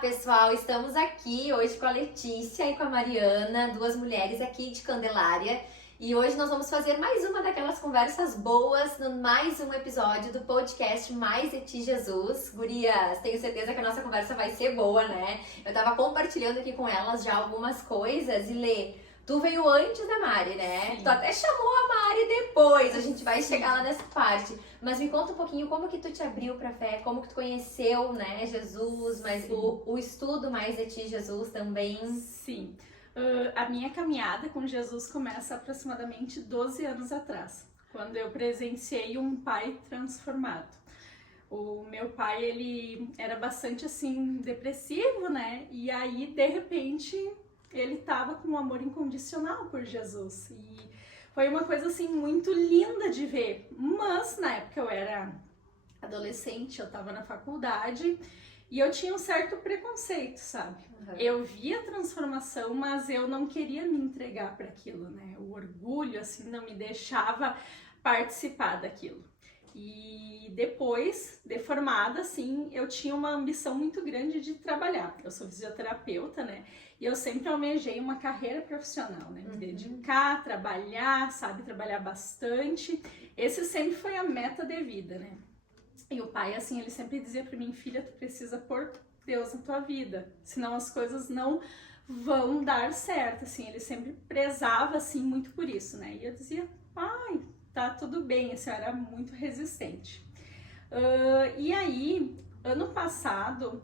pessoal, estamos aqui hoje com a Letícia e com a Mariana, duas mulheres aqui de Candelária, e hoje nós vamos fazer mais uma daquelas conversas boas no mais um episódio do podcast Mais de Ti Jesus. Gurias, tenho certeza que a nossa conversa vai ser boa, né? Eu tava compartilhando aqui com elas já algumas coisas e Lê, tu veio antes da Mari, né? Sim. Tu até chamou a Mari depois, a gente vai chegar lá nessa parte. Mas me conta um pouquinho como que tu te abriu pra fé, como que tu conheceu, né, Jesus, mas o estudo Mais de Ti Jesus também. Sim. A minha caminhada com Jesus começa aproximadamente 12 anos atrás, quando eu presenciei um pai transformado. O meu pai, ele era bastante assim depressivo, né? E aí, de repente, ele tava com um amor incondicional por Jesus. E foi uma coisa assim muito linda de ver. Mas na época eu era adolescente, eu tava na faculdade e eu tinha um certo preconceito, sabe? Eu via a transformação, mas eu não queria me entregar para aquilo, né? O orgulho, assim, não me deixava participar daquilo. E depois, de formada, assim, eu tinha uma ambição muito grande de trabalhar. Eu sou fisioterapeuta, né? E eu sempre almejei uma carreira profissional, né? Me dedicar, trabalhar, sabe? Trabalhar bastante. Esse sempre foi a meta de vida, né? E o pai, assim, ele sempre dizia pra mim, filha, tu precisa pôr Deus na tua vida, senão as coisas não vão dar certo, assim, ele sempre prezava, assim, muito por isso, né? E eu dizia, pai, tá tudo bem, assim, eu era muito resistente. E aí, ano passado,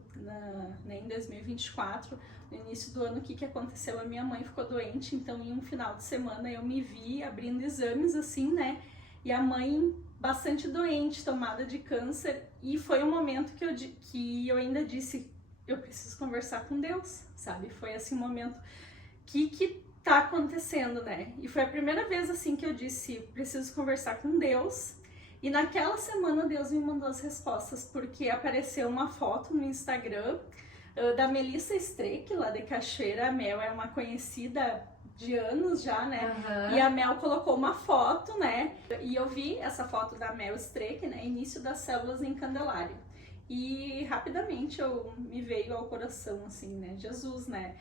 em 2024, no início do ano, o que aconteceu? A minha mãe ficou doente, então em um final de semana eu me vi abrindo exames, assim, né? E a mãe bastante doente, tomada de câncer, e foi um momento que eu ainda disse, eu preciso conversar com Deus, sabe? Foi assim um momento, que tá acontecendo, né? E foi a primeira vez assim que eu disse, preciso conversar com Deus, e naquela semana Deus me mandou as respostas, porque apareceu uma foto no Instagram da Melissa Streck, lá de Cachoeira. A Mel é uma conhecida de anos já, né? E a Mel colocou uma foto, né? E eu vi essa foto da Mel Streck, né? Início das células em Candelária. E rapidamente me veio ao coração, assim, né? Jesus, né?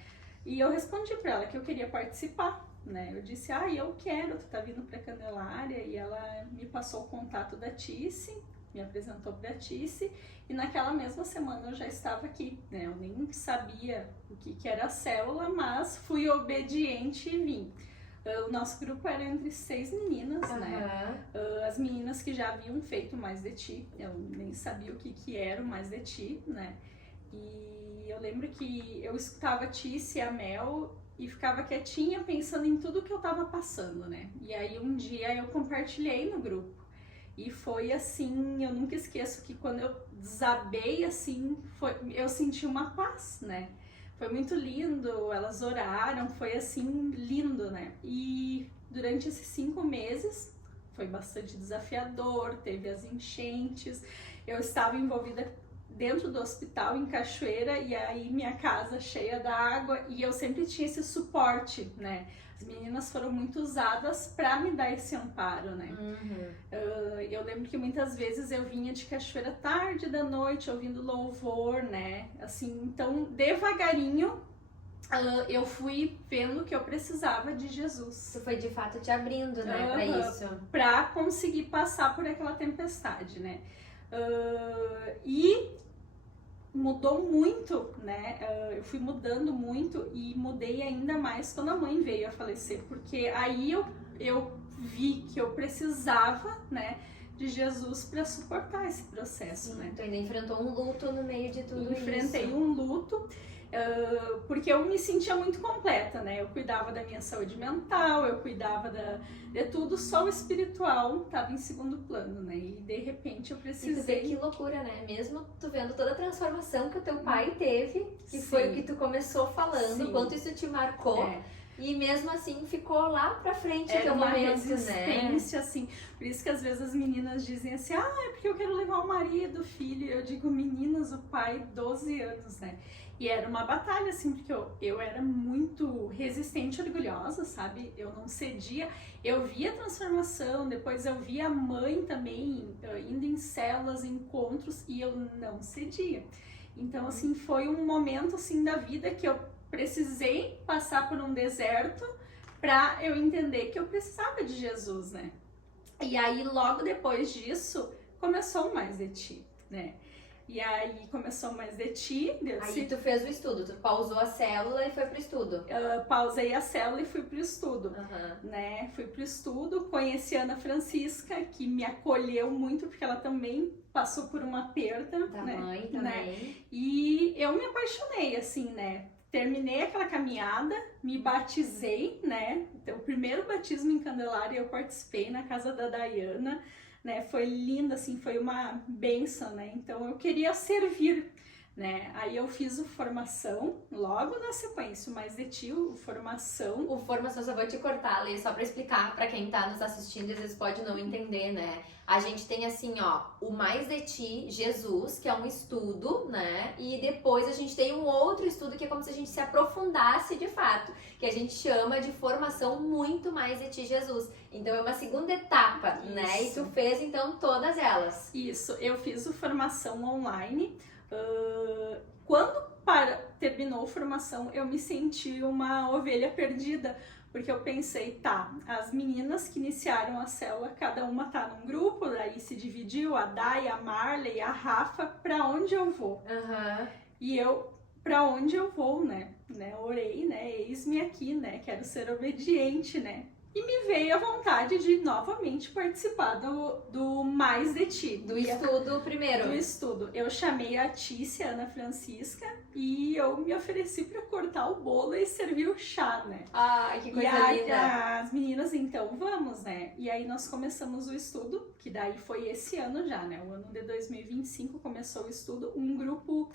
E eu respondi pra ela que eu queria participar, né? Eu disse, eu quero, tu tá vindo pra Candelária. E ela me passou o contato da Tice, me apresentou pra Tice. E naquela mesma semana eu já estava aqui, né? Eu nem sabia o que era a célula, mas fui obediente e vim. O nosso grupo era entre 6 meninas, né? As meninas que já haviam feito Mais de Ti, eu nem sabia o que era o Mais de Ti, né? E eu lembro que eu escutava a Tice e a Mel e ficava quietinha pensando em tudo que eu tava passando, né? E aí um dia eu compartilhei no grupo. E foi assim, eu nunca esqueço que quando eu desabei, assim, eu senti uma paz, né? Foi muito lindo, elas oraram, foi assim, lindo, né? E durante esses 5 meses, foi bastante desafiador, teve as enchentes, eu estava envolvida dentro do hospital em Cachoeira, e aí minha casa cheia d'água, e eu sempre tinha esse suporte, né? As meninas foram muito usadas para me dar esse amparo, né? Eu lembro que muitas vezes eu vinha de Cachoeira tarde da noite ouvindo louvor, né? Assim, então devagarinho eu fui vendo que eu precisava de Jesus. Isso foi de fato te abrindo, né, pra isso. Pra conseguir passar por aquela tempestade, né? E mudou muito, né? Eu fui mudando muito e mudei ainda mais quando a mãe veio a falecer, porque aí eu vi que eu precisava, né, de Jesus para suportar esse processo, né? Tu ainda enfrentou um luto no meio de tudo isso. Enfrentei um luto, porque eu me sentia muito completa, né? Eu cuidava da minha saúde mental, eu cuidava de tudo, só o espiritual estava em segundo plano, né? E de repente eu precisei... E tu vê que loucura, né? Mesmo tu vendo toda a transformação que o teu pai teve, que foi o que tu começou falando, quanto isso te marcou. E mesmo assim ficou lá pra frente era uma momento, resistência, né? assim. Por isso que às vezes as meninas dizem assim, é porque eu quero levar o marido, o filho. Eu digo, meninas, o pai, 12 anos, né? E era uma batalha, assim, porque eu era muito resistente e orgulhosa, sabe? Eu não cedia. Eu via a transformação, depois eu via a mãe também indo em células, encontros, e eu não cedia. Então, assim, foi um momento, assim, da vida que eu precisei passar por um deserto para eu entender que eu precisava de Jesus, né? E aí, logo depois disso, começou o Mais de Ti, né? E aí começou Mais de Ti. Aí tu fez o estudo, tu pausou a célula e foi pro estudo. Pausei a célula e fui pro estudo, né? Fui pro estudo, conheci a Ana Francisca, que me acolheu muito, porque ela também passou por uma perda, Da né? mãe também. Né? E eu me apaixonei, assim, né? Terminei aquela caminhada, me batizei, né? Então, o primeiro batismo em Candelária eu participei na casa da Dayana, né? Foi lindo, assim, foi uma bênção, né? Então, eu queria servir, né? Aí eu fiz o formação, logo na sequência, o Mais de Ti, o formação. O formação, só vou te cortar, Lê, só pra explicar pra quem tá nos assistindo, às vezes pode não entender, né? A gente tem assim, ó, o Mais de Ti, Jesus, que é um estudo, né? E depois a gente tem um outro estudo que é como se a gente se aprofundasse de fato, que a gente chama de formação muito Mais de Ti, Jesus. Então é uma segunda etapa, né? E tu fez então todas elas. Isso, eu fiz o formação online. Quando terminou a formação, eu me senti uma ovelha perdida, porque eu pensei, tá, as meninas que iniciaram a célula, cada uma tá num grupo, daí se dividiu, a Day, a Marley, a Rafa, pra onde eu vou? E eu, pra onde eu vou, né? Orei, né? Eis-me aqui, né? Quero ser obediente, né? E me veio a vontade de novamente participar do Mais de Ti. Do estudo primeiro. Do estudo. Eu chamei a Tícia, a Ana Francisca, e eu me ofereci para cortar o bolo e servir o chá, né? Ai, que coisa linda. As meninas, então, vamos, né? E aí nós começamos o estudo, que daí foi esse ano já, né? O ano de 2025 começou o estudo. Um grupo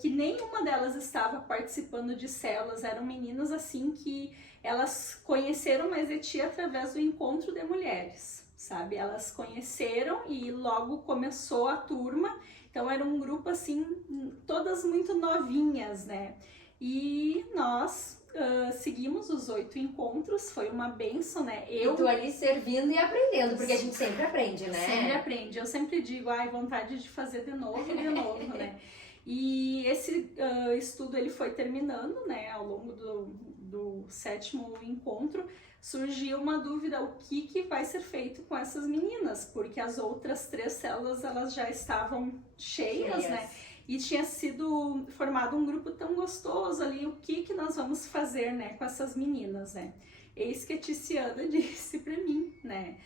que nenhuma delas estava participando de células, eram meninas assim que elas conheceram Mais de Ti através do encontro de mulheres, sabe? Elas conheceram e logo começou a turma, então era um grupo assim, todas muito novinhas, né? E nós seguimos os 8 encontros, foi uma bênção, né? E tu ali servindo e aprendendo, porque a gente sempre aprende, né? Sempre aprende, eu sempre digo, vontade de fazer de novo, né? E esse estudo ele foi terminando, né? Ao longo do 7º encontro, surgiu uma dúvida, o que vai ser feito com essas meninas? Porque as outras 3 células, elas já estavam cheias, né? E tinha sido formado um grupo tão gostoso ali, o que nós vamos fazer, né, com essas meninas, né? Eis que a Ticiana disse pra mim, né?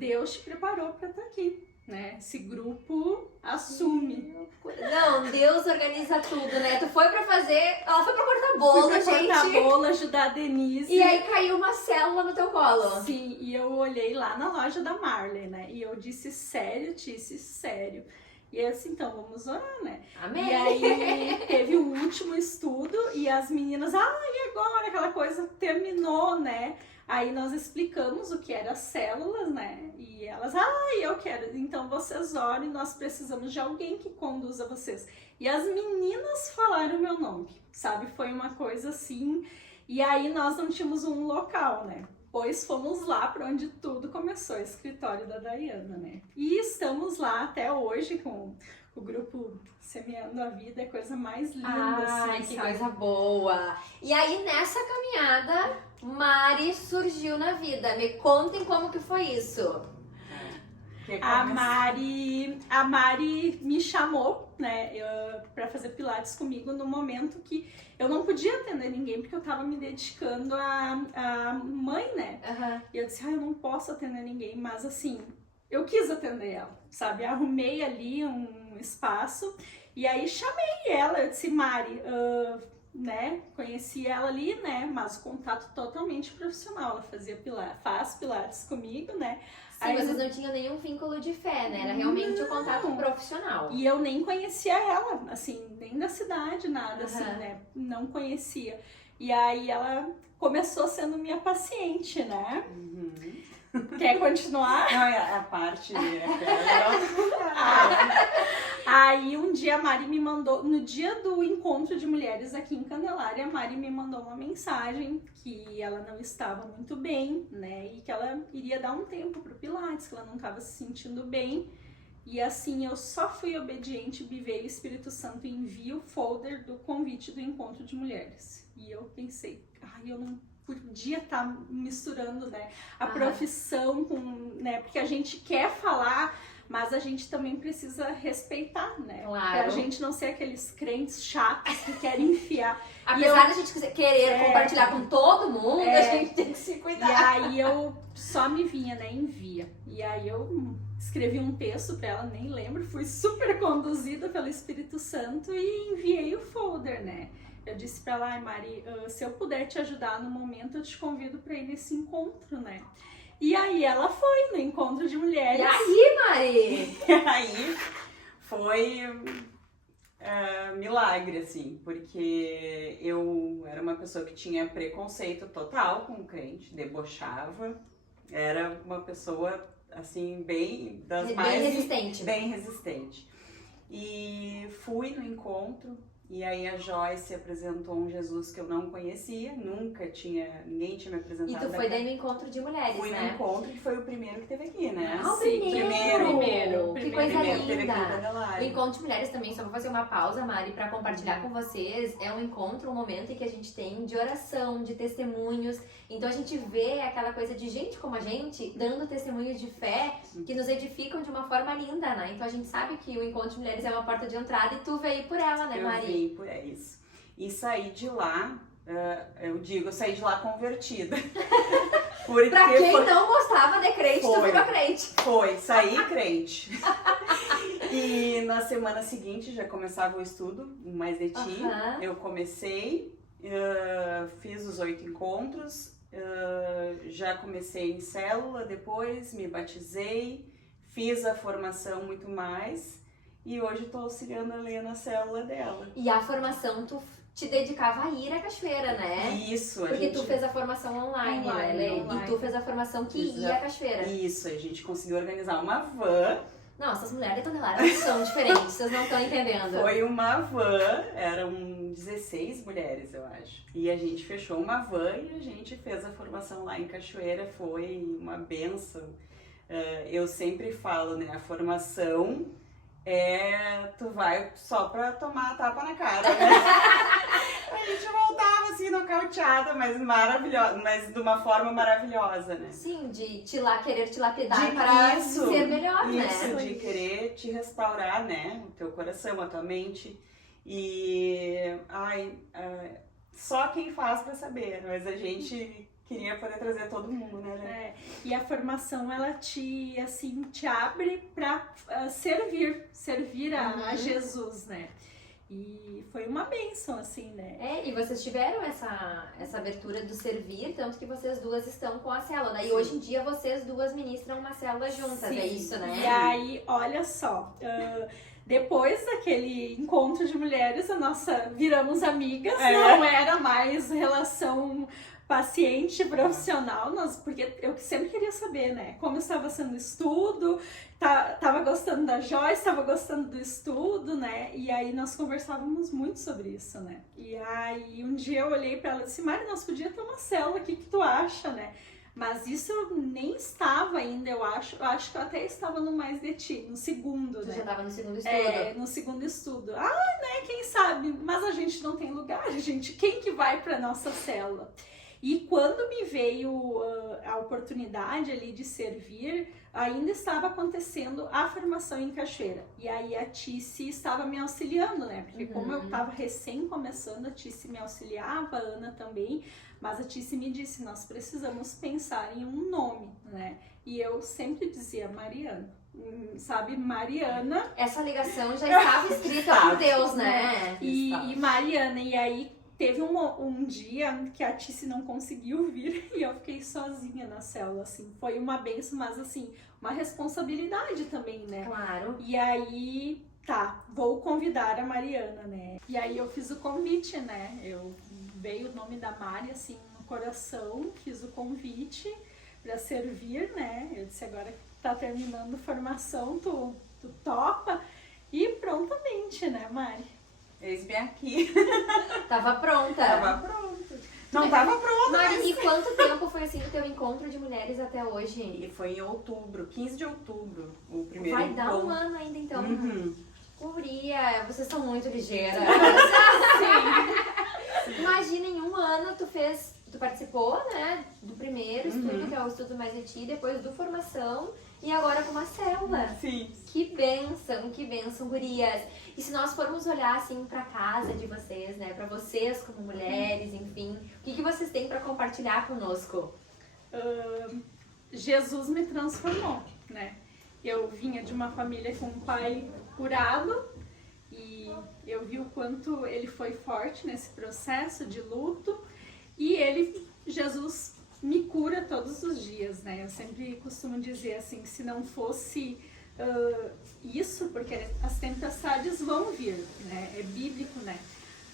Deus te preparou pra estar aqui, né? Esse grupo assume. Não, Deus organiza tudo, né? Tu foi pra fazer... Ela foi pra cortar bolo, Fui pra gente. cortar bolo, ajudar a Denise. E aí caiu uma célula no teu colo. Sim, e eu olhei lá na loja da Marley, né? E eu disse, sério, Tice, sério. E assim, então, vamos orar, né? Amém. E aí teve o último estudo e as meninas, e agora? Aquela coisa terminou, né? Aí nós explicamos o que eram as células, né? E elas, eu quero. Então vocês orem, nós precisamos de alguém que conduza vocês. E as meninas falaram o meu nome, sabe? Foi uma coisa assim. E aí nós não tínhamos um local, né? Pois fomos lá para onde tudo começou, o escritório da Dayana, né? E estamos lá até hoje com o grupo Semeando a Vida, é a coisa mais linda, assim. Que coisa boa! E aí, nessa caminhada, Mari surgiu na vida. Me contem como que foi isso. A Mari me chamou, né, para fazer pilates comigo no momento que eu não podia atender ninguém, porque eu tava me dedicando à mãe, né? E eu disse, eu não posso atender ninguém, mas assim, eu quis atender ela, sabe? Arrumei ali um espaço e aí chamei ela, eu disse, Mari, né, conheci ela ali, né, mas o contato totalmente profissional, ela faz pilates comigo, né? Sim, aí, vocês não tinham nenhum vínculo de fé, né? Era realmente o contato profissional. E eu nem conhecia ela, assim, nem da cidade, nada, assim, né? Não conhecia. E aí ela começou sendo minha paciente, né? Quer continuar? Não, a parte... Aí um dia a Mari me mandou, no dia do encontro de mulheres aqui em Candelária, a Mari me mandou uma mensagem que ela não estava muito bem, né? E que ela iria dar um tempo pro Pilates, que ela não estava se sentindo bem. E assim, eu só fui obediente, me veio o Espírito Santo e envia o folder do convite do encontro de mulheres. E eu pensei, eu não podia estar misturando, né, a profissão com, né, porque a gente quer falar, mas a gente também precisa respeitar, né? Claro. Pra gente não ser aqueles crentes chatos que querem enfiar. Apesar da gente querer compartilhar com todo mundo, a gente tem que se cuidar. E aí eu só me vinha, né, envia. E aí eu escrevi um texto pra ela, nem lembro, fui super conduzida pelo Espírito Santo e enviei o folder, né? Eu disse pra ela, Mari, se eu puder te ajudar no momento, eu te convido pra ir nesse encontro, né? E aí ela foi no encontro de mulheres. E aí, Mari? E aí foi milagre, assim, porque eu era uma pessoa que tinha preconceito total com o crente, debochava, era uma pessoa, assim, bem resistente. Bem resistente. E fui no encontro. E aí a Joyce apresentou um Jesus que eu não conhecia, ninguém tinha me apresentado. E tu foi daí no encontro de mulheres, Fui né? no encontro, que foi o primeiro que teve aqui, né? Ah, o Sim, primeiro! Que coisa Primeiro teve aqui em linda! O Candelária. encontro de mulheres também, só vou fazer uma pausa, Mari, pra compartilhar com vocês. É um encontro, um momento em que a gente tem de oração, de testemunhos. Então a gente vê aquela coisa de gente como a gente, dando testemunhos de fé, que nos edificam de uma forma linda, né? Então a gente sabe que o encontro de mulheres é uma porta de entrada e tu veio por ela, né, Mari? Eu vim por isso. E saí de lá, eu saí de lá convertida. Porque Pra quem não gostava de crente, tu virou crente. Saí crente. E na semana seguinte já começava o estudo, Mais de Ti. Eu comecei, fiz os 8 encontros, já comecei em célula depois, me batizei, fiz a formação muito mais e hoje estou auxiliando a Lê na célula dela. E a formação tu te dedicava a ir à cachoeira, né? Isso, Porque tu fez a formação online, né, Lê? Online. E tu fez a formação que ia à cachoeira. Isso, a gente conseguiu organizar uma van. Não, essas mulheres de Candelária são diferentes, vocês não estão entendendo. Foi uma van, eram 16 mulheres, eu acho. E a gente fechou uma van e a gente fez a formação lá em Cachoeira, foi uma bênção. Eu sempre falo, né, a formação tu vai só pra tomar a tapa na cara, né? A gente voltava assim, nocauteada, mas maravilhosa, mas de uma forma maravilhosa, né? Sim, de querer te lapidar para ser melhor, né? Isso, de querer te restaurar, né? O teu coração, a tua mente. E só quem faz pra saber, mas a gente queria poder trazer todo mundo, né? E a formação, ela te abre pra servir a Jesus, né? E foi uma bênção, assim, né? E vocês tiveram essa abertura do servir, tanto que vocês duas estão com a célula. Daí hoje em dia vocês duas ministram uma célula juntas, Sim. É isso, né? E aí, olha só, depois daquele encontro de mulheres, viramos amigas, não era mais relação paciente profissional, porque eu sempre queria saber, né, como estava sendo o estudo, tava gostando da Joyce, estava gostando do estudo, né, e aí nós conversávamos muito sobre isso, né, e aí um dia eu olhei para ela e disse, Mari, nós podíamos ter uma célula, o que tu acha, né, mas isso eu nem estava ainda, eu acho que eu até estava no Mais de Ti, no segundo, Tu né. já estava no segundo estudo. No segundo estudo. Né, quem sabe, mas a gente não tem lugar, quem que vai para nossa célula? E quando me veio a oportunidade ali de servir, ainda estava acontecendo a formação em Cachoeira. E aí a Tice estava me auxiliando, né? Porque como eu estava recém começando, a Tice me auxiliava, a Ana também. Mas a Tice me disse, nós precisamos pensar em um nome, né? E eu sempre dizia Mariana. Sabe, Mariana. Essa ligação já estava escrita por Deus, né? E Mariana, e aí teve um dia que a Tice não conseguiu vir e eu fiquei sozinha na célula, assim. Foi uma bênção, mas assim, uma responsabilidade também, né? Claro. E aí, vou convidar a Mariana, né? E aí eu fiz o convite, né? Veio o nome da Mari, assim, no coração, fiz o convite pra servir, né? Eu disse, agora que tá terminando a formação, tu topa? E prontamente, né, Mari? Eis-me aqui. Tava pronta. Tava pronta. Não tava pronto. Mari, e quanto tempo foi assim o teu encontro de mulheres até hoje? E foi em outubro, 15 de outubro, o primeiro Vai encontro. dar um ano ainda, então. Uhum. Guria, vocês são muito ligeiras. Sim. Imagina, em um ano tu participou, né, do primeiro estudo, que é o estudo mais de ti, depois do formação, e agora com uma célula. Sim. Que bênção, gurias. E se nós formos olhar, assim, pra casa de vocês, né, pra vocês como mulheres, enfim, o que vocês têm pra compartilhar conosco? Jesus me transformou, né? Eu vinha de uma família com um pai curado e eu vi o quanto ele foi forte nesse processo de luto e Jesus me cura todos os dias, né? Eu sempre costumo dizer assim, que se não fosse isso, porque as tempestades vão vir, né? É bíblico, né?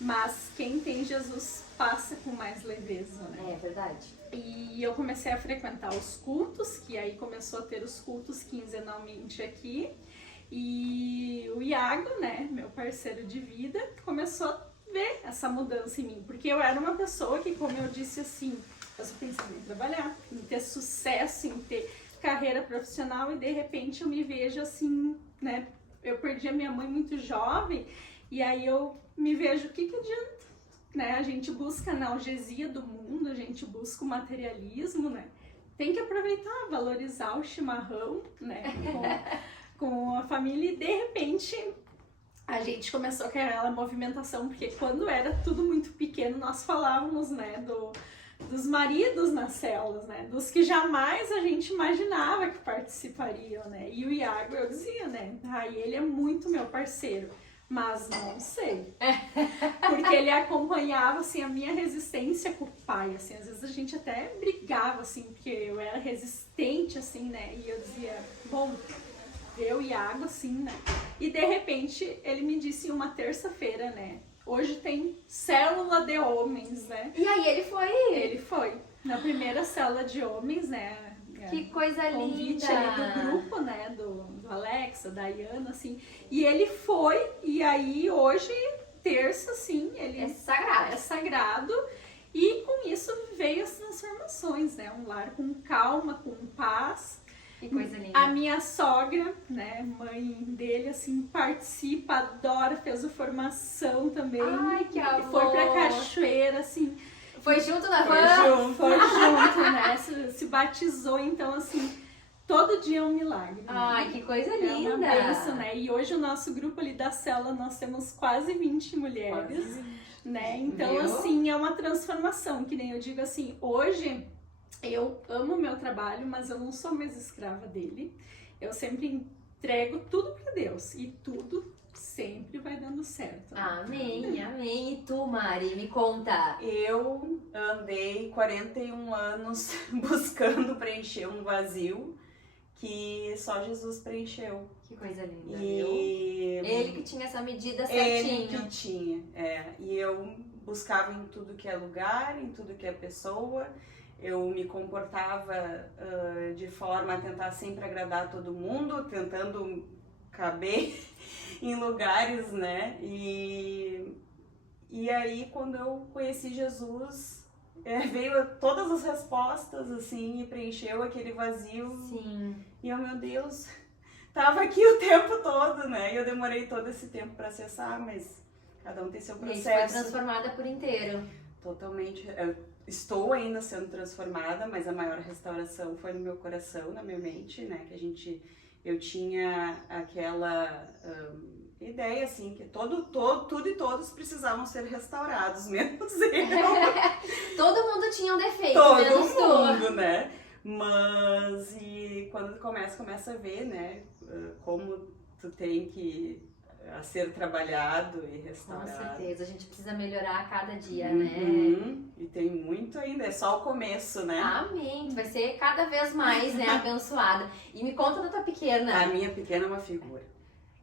Mas quem tem Jesus passa com mais leveza, né? É verdade. E eu comecei a frequentar os cultos, que aí começou a ter os cultos quinzenalmente aqui. E o Iago, né, meu parceiro de vida, começou a ver essa mudança em mim. Porque eu era uma pessoa que, como eu disse assim, eu só pensava em trabalhar, em ter sucesso, em ter carreira profissional. E de repente eu me vejo assim, né, eu perdi a minha mãe muito jovem. E aí eu me vejo, o que adianta? Né? A gente busca a analgesia do mundo, a gente busca o materialismo, né? Tem que aproveitar, valorizar o chimarrão, né? Com a família e de repente a gente começou a criar aquela movimentação, porque quando era tudo muito pequeno nós falávamos, né, dos maridos nas células, né? Dos que jamais a gente imaginava que participariam, né? E o Iago, eu dizia, né? Ele é muito meu parceiro. Mas não sei, porque ele acompanhava, assim, a minha resistência com o pai, assim, às vezes a gente até brigava, assim, porque eu era resistente, assim, né, e eu dizia, bom, eu e Iago, assim, né, e de repente ele me disse em uma terça-feira, né, hoje tem célula de homens, né. E aí ele foi? Ele foi, na primeira célula de homens, né. Que coisa linda! Convite ali do grupo, né, do Alex, da Iana, assim, e ele foi, e aí hoje, terça, assim, ele é sagrado. É sagrado, e com isso veio as transformações, né, um lar com calma, com paz. Que coisa linda! A minha sogra, né, mãe dele, assim, participa, adora, fez a formação também. Ai, que amor! Foi pra cachoeira, assim. Foi junto na van? Foi junto, né? Se batizou, então, assim, todo dia é um milagre. Né? Ai, que coisa É linda! uma bênção, né? E hoje o nosso grupo ali da célula, nós temos quase 20 mulheres, né? Então, Viu? assim, é uma transformação, que nem eu digo assim, hoje eu amo o meu trabalho, mas eu não sou mais escrava dele. Eu sempre entrego tudo para Deus e tudo sempre vai dando certo. Amém, amém. E tu, Mari, me conta. Eu andei 41 anos buscando preencher um vazio que só Jesus preencheu. Que coisa linda, viu? E Ele que tinha essa medida ele certinho. que tinha, e eu buscava em tudo que é lugar, em tudo que é pessoa. Eu me comportava de forma a tentar sempre agradar todo mundo, tentando caber em lugares, né? E aí, quando eu conheci Jesus, veio todas as respostas, assim, e preencheu aquele vazio. Sim. E eu, meu Deus, tava aqui o tempo todo, né? E eu demorei todo esse tempo para acessar, mas cada um tem seu E processo. foi transformada por inteiro. Totalmente. Eu estou ainda sendo transformada, mas a maior restauração foi no meu coração, na minha mente, né? Que eu tinha aquela ideia, assim, que tudo e todos precisavam ser restaurados, menos eu. Todo mundo tinha um defeito, Todo menos tu. mundo, né? Mas, e quando começa a ver, né, como tu tem que a ser trabalhado e Com restaurado. certeza, a gente precisa melhorar a cada dia, Uhum. né? E tem muito ainda, é só o começo, né? Amém, tu vai ser cada vez mais, né, abençoada. E me conta da tua pequena. A minha pequena é uma figura.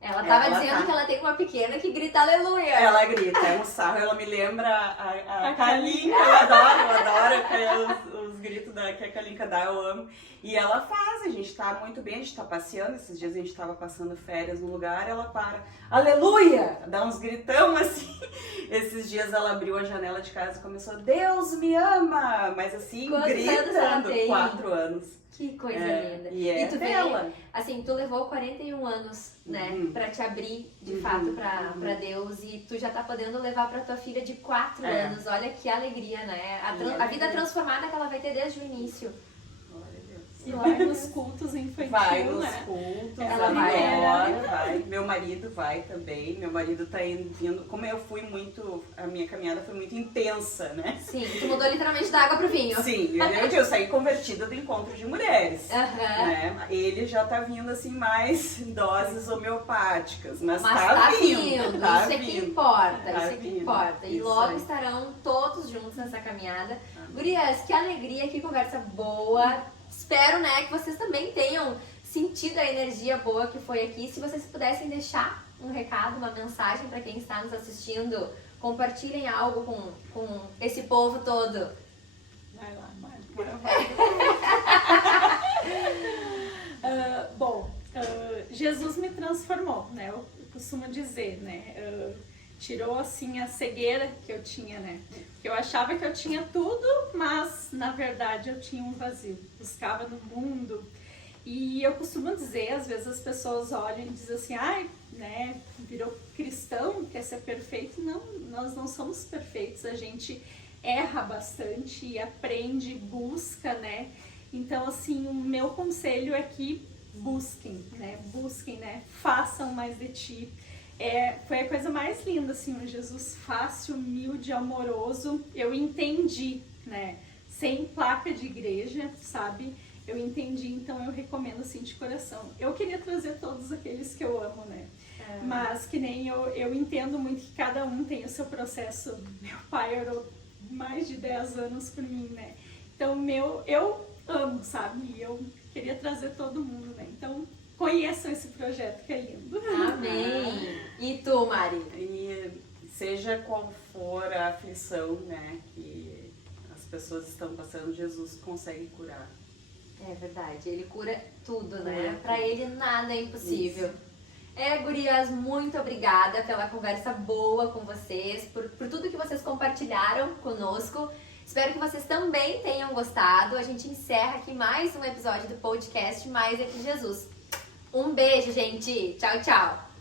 Ela tava Ela dizendo tá. que ela tem uma pequena que grita aleluia. Ela grita, é um sarro, ela me lembra a Kalinka, eu adoro os gritos que a Kalinka dá, eu amo. E ela faz, a gente tá muito bem, a gente tá passeando, esses dias a gente tava passando férias no lugar, ela para, aleluia, dá uns gritão assim, Esses dias ela abriu a janela de casa e começou, Deus me ama! Mas assim, Quantos anos ela gritando, tem? 4 anos. Que coisa linda. E é tu dela. Assim, tu levou 41 anos, né, pra te abrir de fato pra Deus, e tu já tá podendo levar pra tua filha de 4 anos. Olha que alegria, né? A vida transformada que ela vai ter desde o início. E vai nos cultos infantis, vai nos né? cultos, Ela vai. Meu marido vai também. Meu marido tá indo. Como eu fui muito. A minha caminhada foi muito intensa, né? Sim, tu mudou literalmente da água pro vinho. Sim, eu saí convertida do encontro de mulheres. Né? Ele já tá vindo assim mais em doses homeopáticas. Mas tá vindo. Tá isso é vindo. que importa, Tá isso é que vindo. importa. E Isso logo aí. estarão todos juntos nessa caminhada. Gurias, que alegria, que conversa boa. Espero, né, que vocês também tenham sentido a energia boa que foi aqui. Se vocês pudessem deixar um recado, uma mensagem para quem está nos assistindo, compartilhem algo com esse povo todo. Vai lá, bom, Jesus me transformou, né? Eu costumo dizer, né? Tirou assim a cegueira que eu tinha, né? Porque eu achava que eu tinha tudo, mas na verdade eu tinha um vazio. Buscava no mundo. E eu costumo dizer, às vezes as pessoas olham e dizem assim, ai, né, virou cristão, quer ser perfeito. Não, nós não somos perfeitos, a gente erra bastante, aprende, busca, né? Então, assim, o meu conselho é que busquem, né? Façam mais de ti. Foi a coisa mais linda, assim, um Jesus fácil, humilde, amoroso. Eu entendi, né? Sem placa de igreja, sabe? Eu entendi, então eu recomendo, assim, de coração. Eu queria trazer todos aqueles que eu amo, né? Mas que nem eu entendo muito que cada um tem o seu processo. Meu pai orou mais de 10 anos por mim, né? Então, eu amo, sabe? E eu queria trazer todo mundo, né? Então, conheçam esse projeto que é lindo. Amém! E tu, Mari? E seja qual for a aflição, né, que as pessoas estão passando, Jesus consegue curar. É verdade, ele cura tudo, né? Cura Pra tudo. ele nada é impossível. Isso. Gurias, muito obrigada pela conversa boa com vocês, por tudo que vocês compartilharam conosco. Espero que vocês também tenham gostado. A gente encerra aqui mais um episódio do podcast Mais é que Jesus. Um beijo, gente. Tchau, tchau.